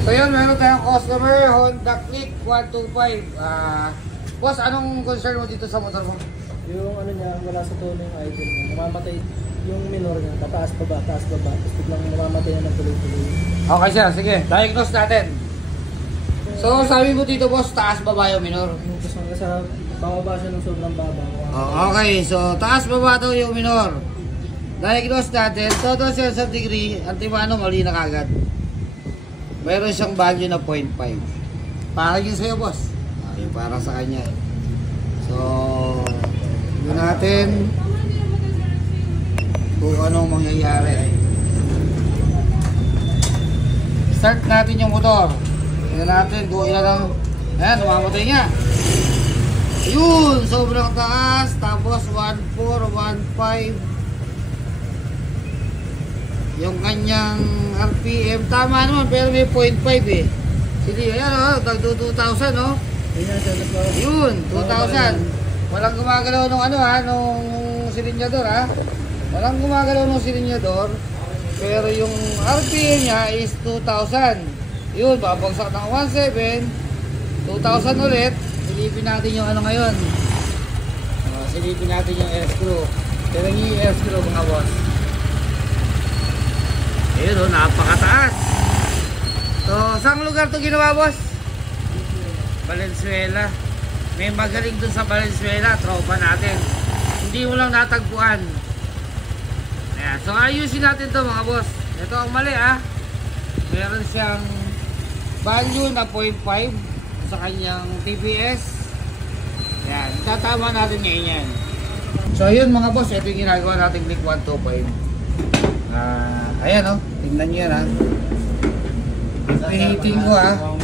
So yun, meron tayong customer, Honda Click 125. Boss, anong concern mo dito sa motor mo? Yung ano niya, wala sa tono yung idle niya. Namamatay yung minor niya, tataas baba, taas baba. Tapos biglang namamatay na ng tuloy-tuloy. Okay siya, sige. Diagnose natin. So sabi mo dito boss, taas baba yung minor? Tapos hanggang sa bababa siya ng sobrang baba. Okay, so taas baba daw yung minor. Diagnose natin, total sense of degree, antimano, mali na kagad. Meron siyang value na 0.5. Para yun sa'yo boss. Okay, para sa kanya. So, yun natin kung anong mangyayari. Start natin yung motor. Tignan natin kung ilan ang... Ayan, namamatay nga. Ayun, sobrang taas. Tapos 1.4, 1.5. Yung kanyang RPM, tama naman, pero may 0.5 eh. Sige, ayan o, tagdo 2,000 o. Yun, 2,000. Walang gumagalaw nung ano ha, nung silinyador ha. Walang gumagalaw nung silinyador. Pero yung RPM niya is 2,000. Yun, babagsak ng 1.7. 2,000 ulit. Silipin natin yung ano ngayon. Silipin natin yung air screw. Tignan nyo yung air screw mga boss. Ayun o, napakataas. So, saan lugar ito ginawa boss? Valenzuela. May magaling dun sa Valenzuela, tropa natin. Hindi mo lang natagpuan. Ayan, so ayusin natin to mga boss. Ito ang mali ah. Meron siyang value na 0.5 sa kanyang TPS. Ayan, tatama natin ngayon yan. So ayun mga boss, ito yung ginagawa natin Click 125. Ayan o, tingnan nyo yan ha. Pipihitin ko ha.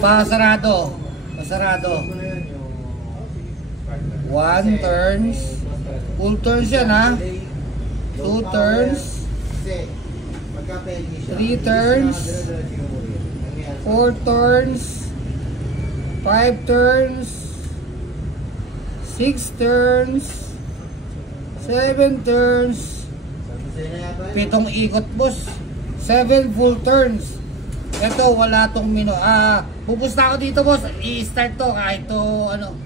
Pasarado. Pasarado. 1 turns. Full turns yan ha. 2 turns. 3 turns. 4 turns. 5 turns. 6 turns. 7 turns. 7 ikot boss. 7 full turns. Ito wala tong mino. Pupusta ako dito boss. I-start to kahit to ano.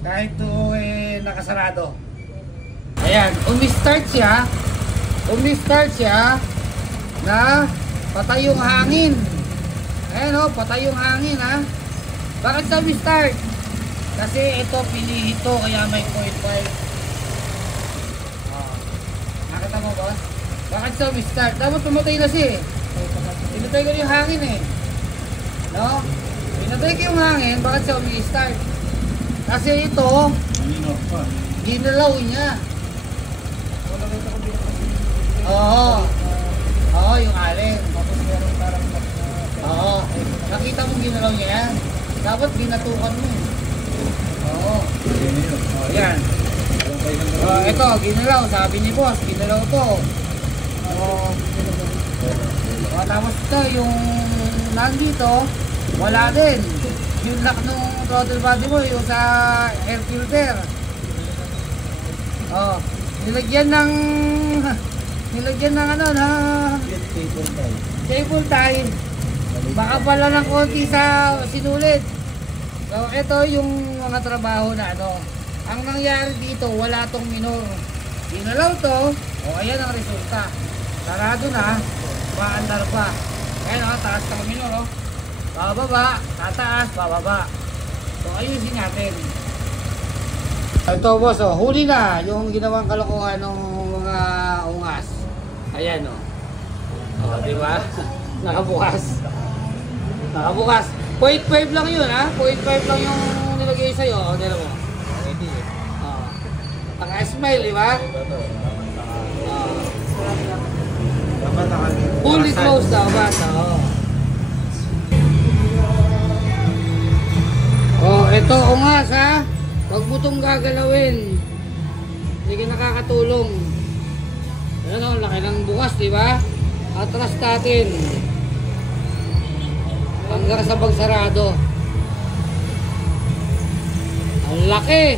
Kahit to nakasarado. Ayan, umi-start siya. Umi-start siya na patay yung hangin. Ayan o, patay yung hangin ha. Bakit sa umi-start? Kasi ito pinihit to kaya may 0.5. Nakita mo boss? Bakit siya umi-start? Dapat pumatay na siya eh. Pinatay ko yung hangin eh. No? Pinatay ko yung hangin, bakit siya umi-start? Kasi ito, ginalaw niya. Oo. Oo, yung alin. Oo. Nakita mo ginalaw niya yan. Dapat ginatukan mo eh. Oo. Yan. Ito, ginalaw. Sabi ni boss, ginalaw to. Tapos ito, yung nandito, wala din. Yung lock nung throttle body mo, yung sa air filter. Nilagyan ng ano na cable tie. Baka pala ng konti sa sinulit. So ito yung mga trabaho na ano. Ang nangyari dito, wala tong minor. Ginalaw to, ayan ang resulta. Sarado na, maandar pa. Ayan o, taas ng minor o. Bababa, tataas, bababa. So ayusin natin. Ito boss o, huli na yung ginawang kalokohan ng mga ungas. Ayan o. Diba? Nakabukas. Nakabukas. 0.5 lang yun ha. 0.5 lang yung nilagay sa'yo. O, nila mo. Naka-smile, di ba? Fully closed daw ba? Ito ungas ha. Huwag mo itong gagalawin. Hindi ka nakakatulong. Ayan o, laki ng bukas, di ba? Atras natin. Hanggang sa pagsarado. Ang laki.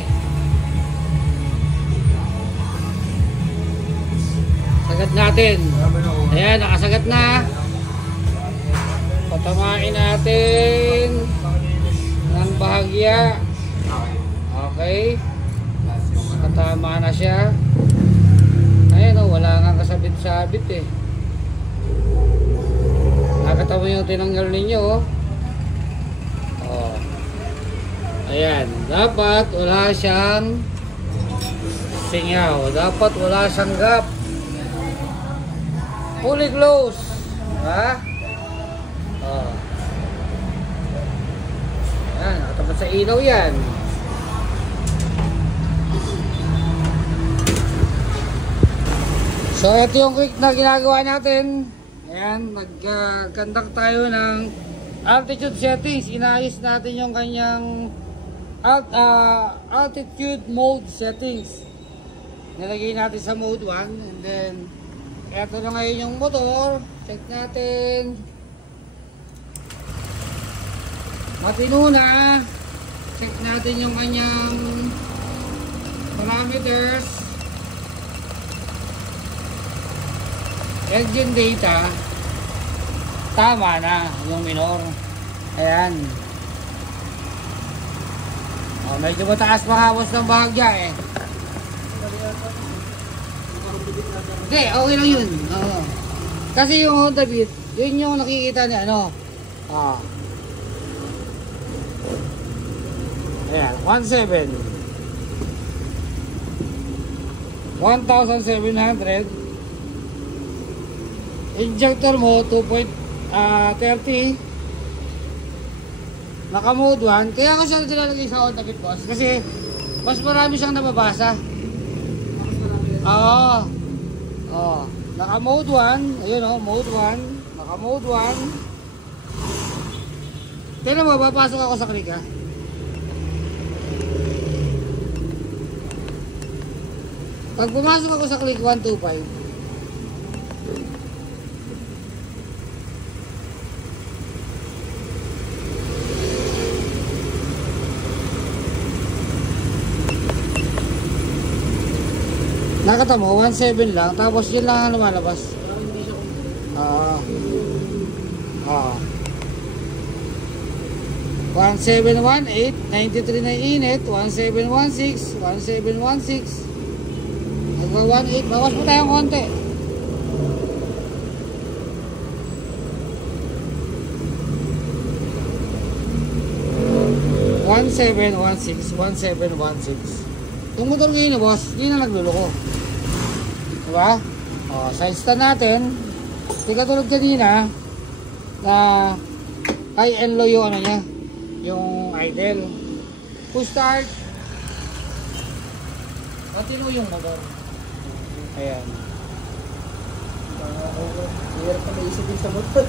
Sagat natin. Ayan, nakasagat na. tamain natin ng bahagya. Okay. Nakatama na siya. Ayan o, wala nga kasabit-sabit eh. Nakatawa yung tinanggal ninyo oh. Oh. Ayan, dapat wala siyang singaw. Dapat wala siyang gap. Fully close. Ha? Oh. Ayan, nakatapat sa ilaw yan. So, ito yung quick na ginagawa natin. Ayan, mag-conduct tayo ng altitude settings. Inaayos natin yung kanyang altitude mode settings. Nilagay natin sa mode 1. And then, ito na ngayon yung motor. Check natin. Matino na. Check natin yung kanyang parameters. Engine data, tama na yung minor. Ayan. Oh, medyo mataas pa hapos ng bahagya eh. Hindi, okay lang yun. Kasi yung Honda Beat, yun yung nakikita niya, ano. Ayan, 1,700. Injector mo 2.30. Naka mode 1. Kaya ko siya nilalagay sa Honda Beat boss kasi mas marami siyang nababasa. Oo. Oh, naka mode 1. Ayun oh, mode 1. Naka mode 1. Tingnan mo, papasok ako sa click ha. Pag pumasok ako sa click 125, nakata mo, 1.7 lang, tapos yun lang ang lumalabas. 1718, 93 na init, 1716, 1716, hanggang 18, bawas mo tayong konti. $1716, 1716. Yung motor ngayon boss, hindi na nagluloko. Diba? O, sa stand natin, hindi katulad kanina na high and low yung ano niya, yung idle. Push start, matino yung motor. Ayan. Hirap na may isipin sa motor.